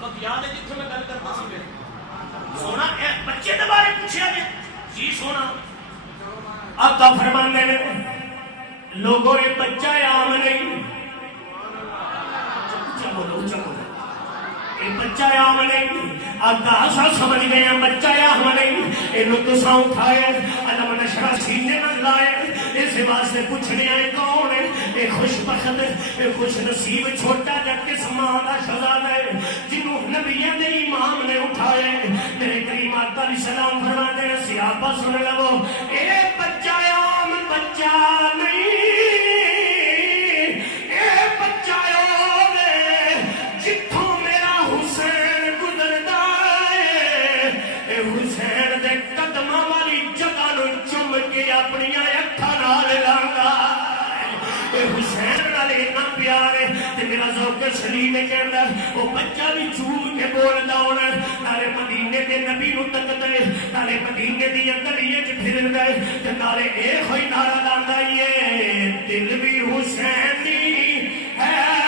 سبق یاد ہے جتنے میں گل کرتا سی میں سونا بچے کے بارے پوچھا گیا جی سونا اب کا فرمانے لوگوں نے بچہ عام نہیں بولو بچہ عام نہیں آسا سمجھ گئے ہیں بچہ عام نہیں یہ تسا اٹھائے علم نشرہ سینے نہ لائے اس واسطے پوچھنے آئے کون ہے یہ خوش بخت یہ خوش نصیب چھوٹا جب کس ماں کا شہزادہ ہے جنہوں نبیوں نے امام نے اٹھائے میرے کریم آقا علیہ السلام فرماتے ہیں صحابہ سن لو اے بچہ عام بچہ نہیں اے بچہ عام جتھوں میرا حسین گزردا ہے اے حسین دے قدماں والی جگہ نو چم کے اپنی اکھاں نال لانگا اے حسین نال اتنا پیار ہے تے میرا ذوق سلیم کہندا او بچہ بھی چور کے بولدا ہونا نالے مدینے دے نبی نو تکدا ہے نالے مدینے دی گلیاں وچ پھردا ہے تے نالے اے ہوئی نعرہ لاندا ہے دل بھی حسین دی ہے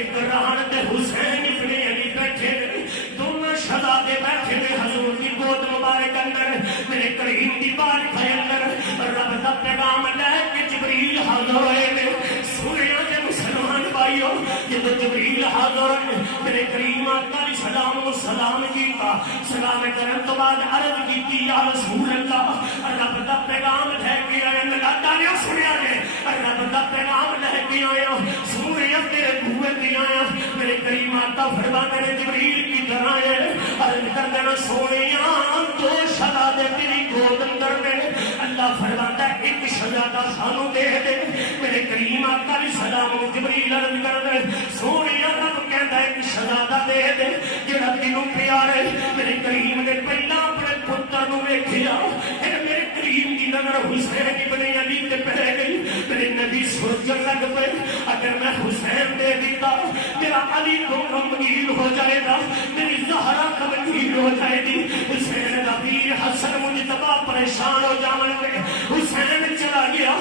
ایک رہن تے حسین ابن علی بیٹھے نے دونوں شہزادے بیٹھے نے حضور کی گود مبارک اندر میرے کریم دی بارگاہ اندر رب دا پیغام لے کے جبریل حاضر ہوئے نے سنیا تے مسلمان بھائیو جب جبریل حاضر ہوئے میرے کریم آقا علیہ السلام کو سلام کیتا سلام کرن تو بعد عرض کیتی یا رسول اللہ رب دا پیغام لے کے آئے لگاتا نہیں سنیا نے رب دا پیغام لے کے آیا سنیا تیرے بوئے دی آیا میرے کریم آقا فرماتے نے جبریل کی طرح ہے عرض کر دینا سونیا دو شہزادے تیری گود اندر نے اللہ فرماتا ہے ایک شہزادہ سانو دے دے میرے کریم آقا علیہ السلام جبریل عرض کر دے سونیا رب کہتا ہے ایک شہزادہ دے دے جڑا تینوں پیارے میرے کریم نے پہلا اپنے پتر نو ویکھیا پھر میرے کریم کی نظر حسین ابن علی تے پہ گئی میرے نبی سوچن لگ پے اگر میں حسین دے دیتا میرا علی کو غمگین ہو جائے گا میری زہرا غمگین ہو جائے گی حسین دا پیر حسن مجتبی پریشان ہو جاون گے حسین چلا گیا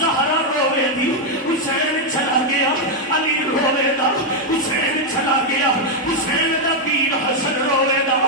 زہرا روے دی حسین چلا گیا علی روے دا حسین چلا گیا حسین دا پیر حسن روے دا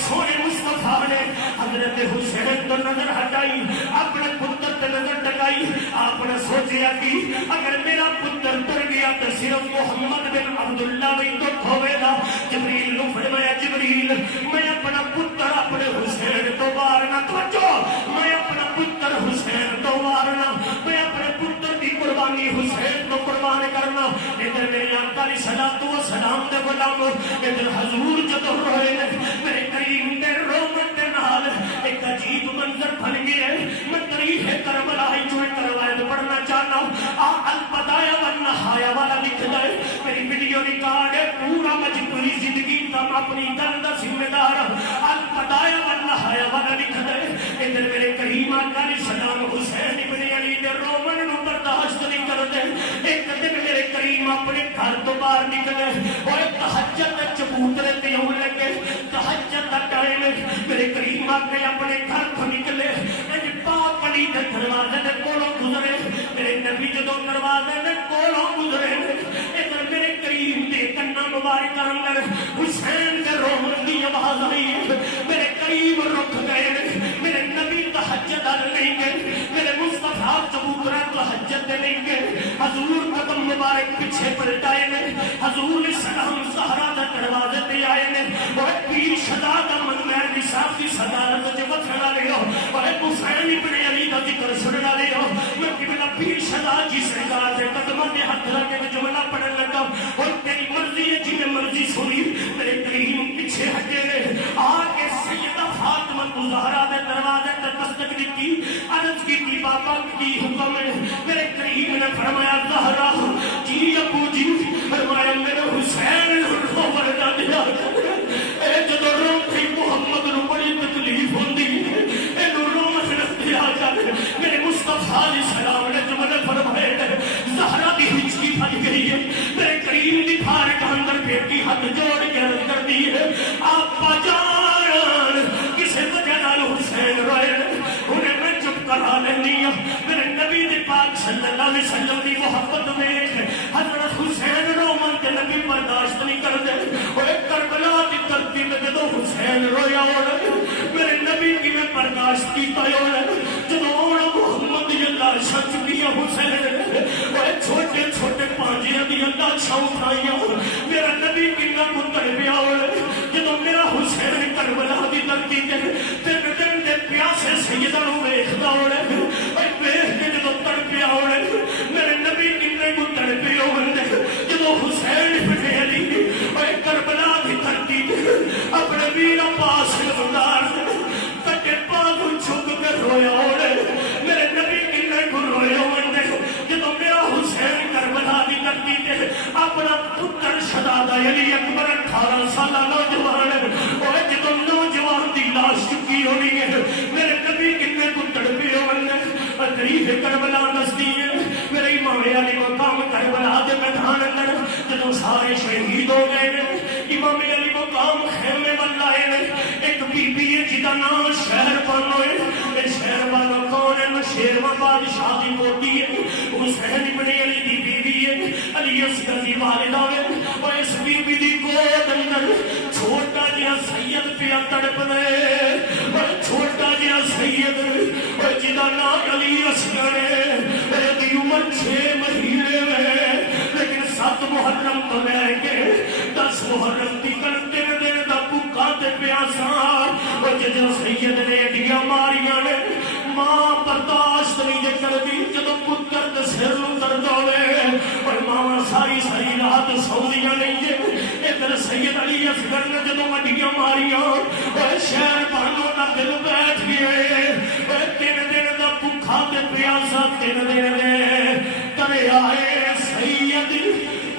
سونے مصطفیٰ نے حضرت حسین تو نظر ہٹائی اپنے پتر تے نظر ٹکائی آپ نے سوچیا کہ اگر میرا پتر تر گیا تو صرف محمد بن عبداللہ بھی تو ہوئے گا جبریل نے فرمایا جبریل میں اپنا پتر اپنے حسین تو وارنا توجہ میں اپنا پتر حسین تو وارنا میں اپنے پتر کی قربانی حسین تو قربان کرنا ادھر میرے آقا علیہ الصلوۃ والسلام دے غلامو ادھر حضور جدو روئے میرے کریم دے رومن دے نال ایک عجیب منظر بن گیا میں تاریخ کربلا جو روایت پڑھنا چاہتا ہوں البدایہ والنہایہ والا لکھ دے میری ویڈیو ریکارڈ ہے پورا میں پوری زندگی تم اپنی درد ذمہ دار البدایہ والنہایہ والا لکھ دے ادھر میرے کریم آقا علیہ السلام حسین ابن علی دے رومن نو برداشت نہیں کر دے ایک دن میرے کریم اپنے گھر تو باہر نکلے اور تہجد چبوترے تے ہون لگے تہجد دا ٹائم میرے کریم آقا اپنے گھر تو نکلے پاک علی دے دروازے دے کولوں گزرے میرے نبی جدوں دروازے دے کولوں گزرے ادھر میرے کریم دے کنا مبارک اندر حسین دے رومن دی آواز آئی میرے کریم رک گئے میرے نبی تہجد نہیں گئے میرے مصطفیٰ چبوترا تہجد نہیں گئے حضور قدم مبارک پیچھے پلٹائے نے حضور سلام زہرا دے دروازے تے آئے نے اور پیر شہزادہ منمیر نصاب کی صدارت جو وکھڑا لے ہو اور حسین ابن علی کا ذکر سننا لے ہو میں کہ پیر شہزادہ جی سرکار دے قدموں نے ہاتھ لگے میں جملہ پڑھنے لگا اور تیری مرضی ہے جی میں مرضی سنی میرے کریم پیچھے ہٹے نے آ کے سیدہ فاطمہ زہرا دے دروازے تے دستک دی عرض کی بابا کی حکم ہے میرے کریم نے فرمایا زہرا جی ابو جی فرمایا میرے حسین کو وردا دیا اے جدو روتی محمد نو بڑی تکلیف ہوندی اے نو رومن دیا کر میرے مصطفیٰ علیہ السلام نے جملے فرمائے زہرا دی ہچکی پھٹ گئی ہے میرے کریم دی پھارک اندر بیٹی ہاتھ جوڑ کے عرض کر دی ہے آپ جان کسے وجہ نال حسین روئے انہیں میں چپ کرا لینی ہوں میرے نبی دی پاک صلی اللہ علیہ وسلم دی محبت میں حضرت حسین رومن کے نبی برداشت نہیں کر دے اور ایک کربلا دی دھرتی میں جدو حسین رویا ہونا میرے نبی کی میں برداشت کیتا ہونا جدو اوڑا محمد دی اللہ شخص کیا حسین اور چھوٹے چھوٹے پانجیاں دی اللہ شاؤں کھائیاں میرا نبی کی میں پتر پیا ہونا جدو میرا حسین کربلا دی دھرتی کے تین دن دے پیاسے سیدہ نو ویکھدا ہونا اور ویکھ کے جدو تڑپیا ہونا میرے نبی کی میں پتر پیا ہونا جدو حسین ابن علی اور کربلا دی دھرتی اپنے ویر عباس نمدار کٹے پاگو چھک کر رویا ہونے میرے نبی کی میں کو رویا ہونے جدو میرا حسین کربلا دی دھرتی تے اپنا پتر شہزادہ علی اکبر 18 سالہ نوجوان اور جدو نوجوان دی لاش چکی ہونی ہے میرے نبی کی میں کو تڑپے ہونے تاریخ کربلا نزدی ہے میرے امام علی مقام کربلا دے میدان اندر جدو سارے شہید ہو گئے امام علی مقام خیمے والا ہے ایک بی بی ہے جدا نام شہر بانو ہے شہر بانو کون ہے شیرواں بادشاہ دی پوتی ہے حسین ابن علی دی بیوی ہے علی اصغر دی والدہ ہے اندر چھوٹا جہا سید پیا تڑپ دے، چھوٹا جہا سید جہاں نام علی اصغر ہے، دی عمر 6 مہینے میں، لیکن 7 محرم تو لے کے 10 محرم تیکن 3 دن دا بھوکا تے پیاسا، جدوں سید نے ایڈیاں ماریاں نے ماں برداشت نہیں جے کردی، جدوں پتر دے سر نوں درد ہوئے اور ماں ساری ساری رات سوندیاں نہیں جے، ادھر سید علی اصغر نے جدوں وڈیاں ماریاں اور شہر بانوں دا دل بیٹھ گئے، 3 دن دا بھوکا تے پیاسا 3 دن دے ترے آئے سید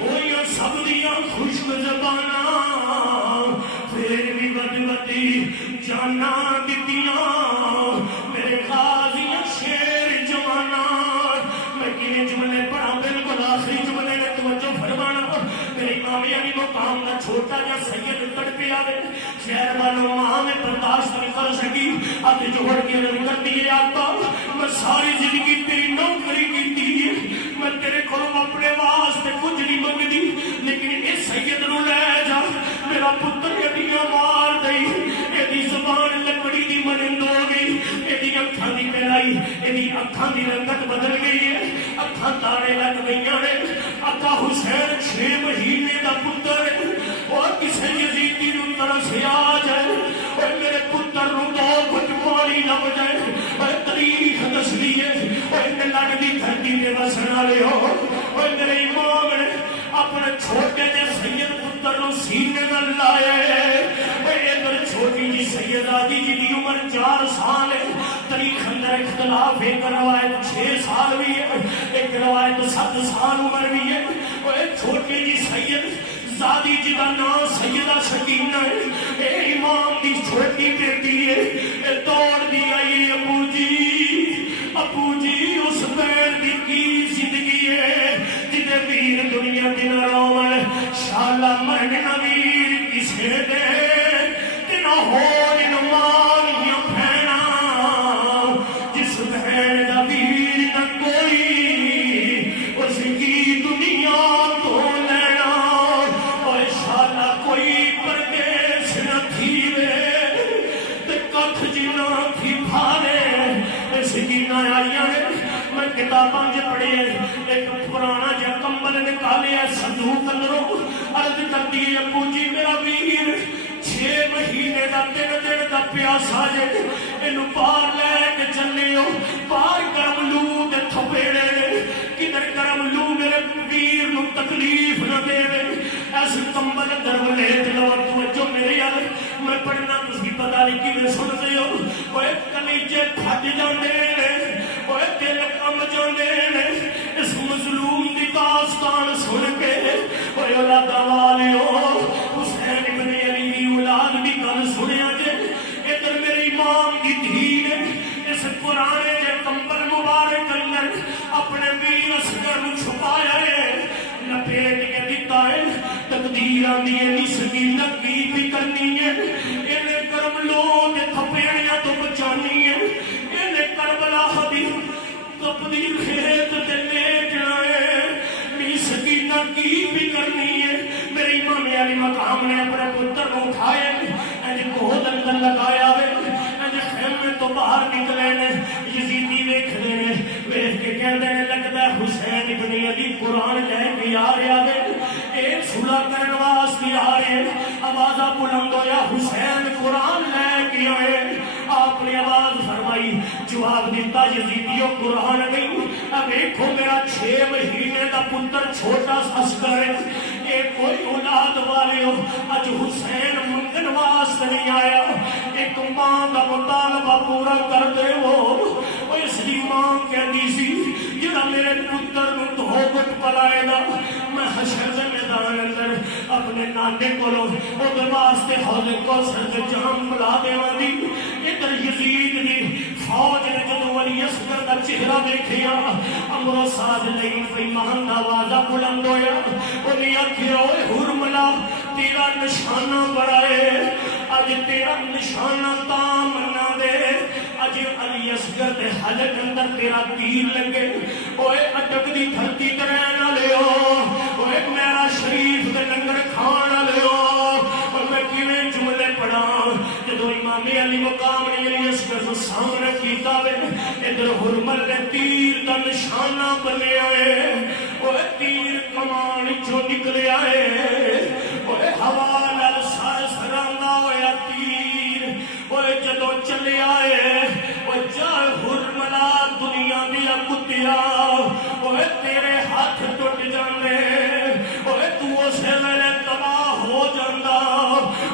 ہوئی سب دیاں خشک زباناں، پھر بھی ود ودی جانا دتیاں میرے غازی شیر جوانا۔ میں کنے جملے پڑھا بالکل آخری جملے نے توجہ فرمانا، میرے امام علی مقام کا چھوٹا جا سید تڑپے آوے، شہر والوں ماں نے برداشت نہیں کر سکی، ہاتھ جوڑ کے رن کر دیے آقا میں ساری زندگی تیری نوکری کی ہے، میں تیرے کو اپنے واسطے کچھ نہیں منگدی، لیکن اس سید نو لے جا، میرا پتر یدیاں مار دئی، ایدی زبان لکڑی دی منند ہو گئی، ایدی اکھاں دی پہلائی، ایدی اکھاں دی رنگت بدل گئی ہے، اکھاں تارے لگ گئیاں نے، آقا حسین 6 مہینے دا پتر ہے، اور کسے یزیدی نو طرف سے آ جائے، اور میرے پتر نو 2 گھٹ پانی لگ جائے، اور تاریخ دس لیے، اور میں لڑ دی دھرتی دے بسنا لے ہو، اور میرے امام نے اپنے چھوٹے دے سید پتر نو سینے نہ لائے، ادھر چھوٹی جی سیدہ جی دی عمر 4 سال ہے، تاریخ اندر اختلاف، ایک روایت 6 سال بھی ہے، ایک روایت 7 سال عمر بھی ہے، چھوٹی جی سید زادی جی کا نام سیدہ سکینہ ہے، اے امام دی چھوٹی بیٹی ہے، دوڑ دی آئی ابو جی اس بین دی کی زندگی ہے، جدے ویر دنیا دن رومن شالا مرن ویر کسے دے تنہ ہون نمانیاں پھینا، جس بین دا ویر نہ کوئی اس کی دنیا تو لینا، اور شالا کوئی پردیس نہ تھیوے تے کتھ جنا تھی بھارے، اس کی نائیاں نے میں کتاباں جو پڑھے، ایک پرانا جا کمبل نکالے صندوق اندروں، عرض کرتی ہے ابو جی میرا ویر 6 مہینے دا 3 دن دا پیاسا جے، اینو باہر لے کے چلے ہو، باہر گرم لو دے تھپیڑے نے، کدھر گرم لو میرے ویر نو تکلیف نہ دے، ایسے کمبل اندر ولیٹ لو، توجہ میرے یار میں پڑھنا تسی پتہ نہیں کی میں سنتے ہو، وہ کلیجے پھٹ جاندے نے، وہ دل کم جاندے نے، اس مظلوم دی داستان سن کے، وہ اولاد والیو حسین ابن علی دی اولاد دی گل سنیا جے، ادھر میری امام دی دھی نے اس پرانے جے کمبل مبارک اندر اپنے ویر اصغر نو چھپایا ہے، لپیٹ کے دیتا ہے، تقدیر آندی ہے اس کی کی بھی کرنی ہے، انہیں کرم لو دے تھپیڑیاں تو بچانی ہے، انہیں کربلا دی کپدی کھیت تے لے جائے، اس کی کی بھی کرنی ہے، میری امام علی مقام نے اپنے پتر کو اٹھائے، انج گود اندر لگایا ہے، انج خیمے تو باہر نکلے نے، یزیدی ویکھدے نے، ویکھ کے کہندے نے لگدا ہے حسین ابن علی قرآن لے کے آ رہا ہے، ایک صلح کرن واسطے آ رہے ہیں، آوازہ بلند ہویا حسین قرآن لے کے آئے، آپ نے آواز فرمائی، جواب دیتا یزیدیوں قرآن نہیں، اب ایکھو میرا 6 مہینے دا پتر چھوٹا اصغر ہے، ایک کوئی اولاد والے ہو، اج حسین منگن واسطے نہیں آیا، ایک ماں دا مطالبہ پورا کر دے وہ اس لیے ماں کہتی سی جڑا میرے پتر نو دو گٹ پلائے گا میں حشر دے میدان اندر اپنے نانے کولو اودے واسطے حوض کوثر دے جام پلا دیواں دی، ادھر یزید دی فوج نے جدوں ولی اصغر دا چہرہ دیکھیا امر و ساز نہیں پئی، مہنگا آوازہ بلند ہویا، انہیں آکھیا اوے حرملا تیرا نشانہ بڑھائے، اج تیرا نشانہ تام نہ دے، اج علی اصغر دے حلق اندر تیرا تیر لگے، اوے اٹک دی دھرتی تے رہن والے ہو، اوے میرا شریف دے لنگر کھان والے ہو، ادھر حرمل نے تیر دا نشانہ بنیا ہے، وہ تیر کمان چوں نکلیا ہے، وہ ہوا نال سر سراندا ہویا تیر، وہ جدوں چلیا ہے، وہ جا حرملا دنیا دیا کتیا، وہ تیرے ہاتھ ٹوٹ جاندے، وہ تو اسے ویلے تباہ ہو جاندا،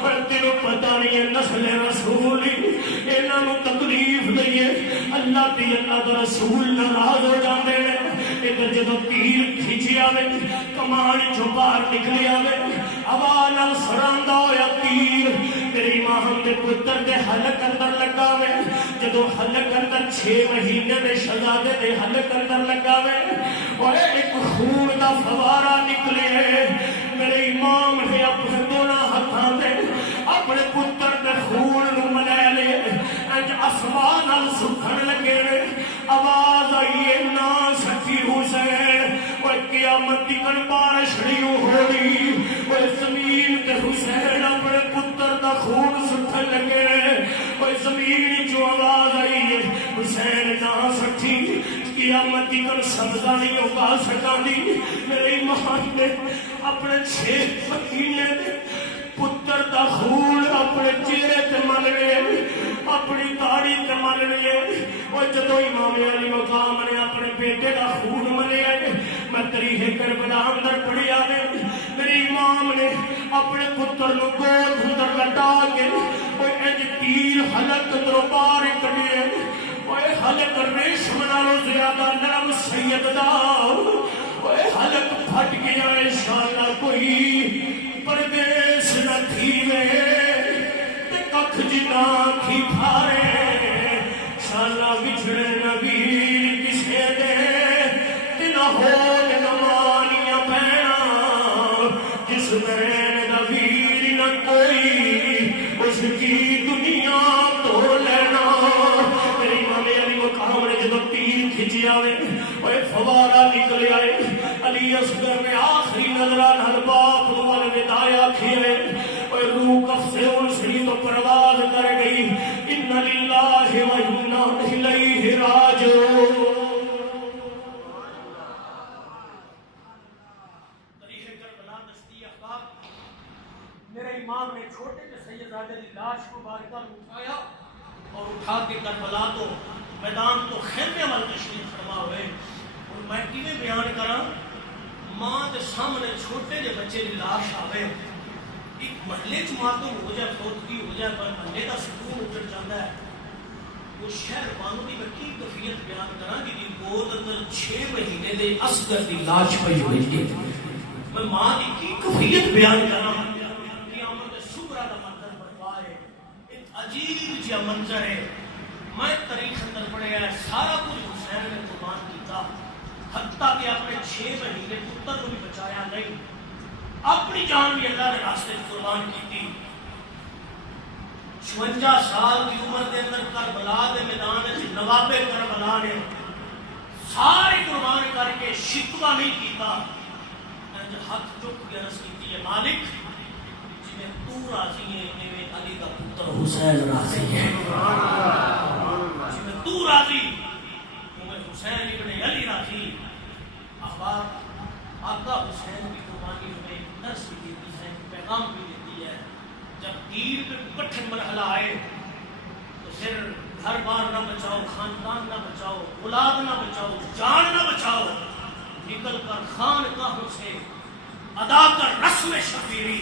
پر تینوں پتہ نہیں ہے نسل رسول انہاں نوں تکلیف دئیے اللہ تے اللہ دا رسول ناراض ہو جاندے نے۔ ادھر جدوں تیر کھچیا وے کمان چوں باہر نکلیا وے ہوا نال سراندا ہویا تیر میرے امام دے پتر دے حلق اندر لگا وے، جدوں حلق اندر 6 مہینے دے شہزادے دے حلق اندر لگا وے اور ایک خون دا فوارہ نکلے، میرے امام نے اپنے دونوں ہاتھاں دے اپنے پتر دے خون نو ملا لے، انج آسمان نال سکھن لگے، آواز آئی نا سچی حسین، وہ قیامت دی کن بارش نہیں ہوئی، وہ زمین تے حسین اپنے پتر دا خون سکھن لگے، وہ زمین جو آواز آئی ہے حسین نا سچی قیامت دی کن سبزہ نہیں ہوگا سکانی، میرے امام نے اپنے 6 مہینے دے پتر دا خون اپنے چہرے تے مل لے، اپنی داڑھی تے مل لے، اور جدوں امام علی مقام نے اپنے بیٹے دا خون ملیا میں تاریخ کربلا اندر پڑھیا نے، میرے امام نے اپنے پتر نو گود اندر لٹا کے وہ انج تیر حلق اندروں باہر کڈے، وہ حلق ریشم نالوں زیادہ نرم سید دا، وہ حلق پھٹ گیا انشاءاللہ کوئی پردیس نہ تھیوے تے ککھ جنا تھی پھارے، شالا بچھڑے نہ ویر کسے دے تے نہ ہول نہ مانیاں پینا، جس دین دا ویر نہ کوئی اس کی دنیا تو لینا۔ میری امام علی مقام نے جدو تیر کھچیا وے وہ فوارہ نکل آئے، علی اصغر نے آخری نظران ہر باپ وال ودایا کھیلے، اور روح کف سے انسری تو پرواز کر گئی، ان للہ و انا الیہ راجعون۔ تاریخ کربلا دستی احباب، میرے امام نے چھوٹے سے سیدزادے کی لاش کو بارکہ اٹھایا اور اٹھا کے کربلا تو میدان تو خیمے عمل تشریف فرما ہوئے، اور میں کیویں بیان کراں، ماں دے سامنے چھوٹے جے بچے دی لاش آوے، ایک محلے چ ماتم ہو جائے، فوتگی ہو جائے، پر محلے کا سکون اجڑ جاتا ہے، وہ شہر بانو دی میں کی کیفیت بیان کراں کہ دی گود اندر 6 مہینے دے اصغر دی لاش پئی ہوئی ہے، میں ماں دی کی کیفیت بیان کراں، قیامت صبح دا منظر برپا ہے، ایک عجیب جہا منظر ہے، میں تاریخ اندر پڑھیا ہے، سارا کچھ حسین نے قربان کیتا، حتیٰ کہ اپنے 6 مہینے پتر کو بھی بچایا نہیں، اپنی جان بھی اللہ نے راستے قربان کی تھی۔ 56 سال کی عمر دے اندر کربلا دے میدان وچ نواب کربلا نے ساری قربان کر کے شکوہ نہیں کیتا، ہاتھ چک کے عرض کی ہے مالک جی تو راضی ہے میں علی کا پتر حسین راضی ہے، جی تو راضی میں حسین ابن علی راضی۔ احباب آقا حسین کی قربانی ہمیں درس بھی دیتی ہے، پیغام بھی دیتی ہے، جب تیر پہ کٹھن مرحلہ آئے تو پھر گھر بار نہ بچاؤ، خاندان نہ بچاؤ، اولاد نہ بچاؤ، جان نہ بچاؤ، نکل کر خانقاہوں سے ادا کر رسم شفیری۔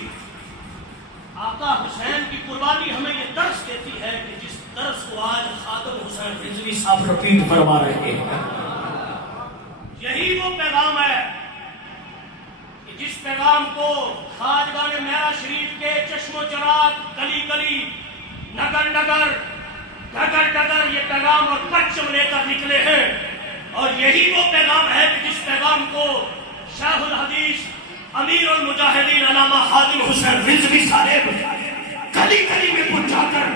آقا حسین کی قربانی ہمیں یہ درس دیتی ہے کہ جس درس کو آج خادم حسین رضوی صاحب رپیٹ فرما رہے ہیں، یہی وہ پیغام ہے کہ جس پیغام کو خواجگان میرا شریف کے چشم و چراغ گلی گلی نگر نگر ڈگر ڈگر یہ پیغام اور پرچم لے کر نکلے ہیں، اور یہی وہ پیغام ہے کہ جس پیغام کو شیخ الحدیث امیر المجاہدین علامہ خادم حسین رضوی صاحب گلی گلی میں پہنچا کر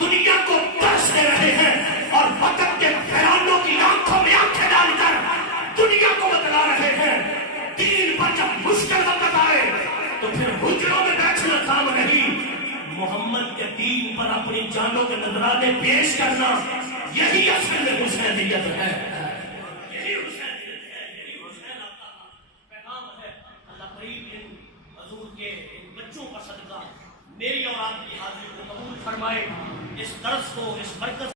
دنیا کو درس دے رہے ہیں، اور وطن کے خیالوں کی آنکھوں میں آنکھیں ڈال کر دنیا کو بتلا رہے ہیں۔ دین پر جب مشکل وقت آئے تو پھر حجروں میں بیٹھنا کام نہیں، محمد کے دین پر اپنی جانوں کے نذرانے پیش کرنا یہی اصل حسینیت ہے. پیغام ہے. اللہ قریب ان حضور کے ان بچوں کا صدقہ میری اور آپ کی حاضری کو قبول فرمائے. اس درس کو، اس برکت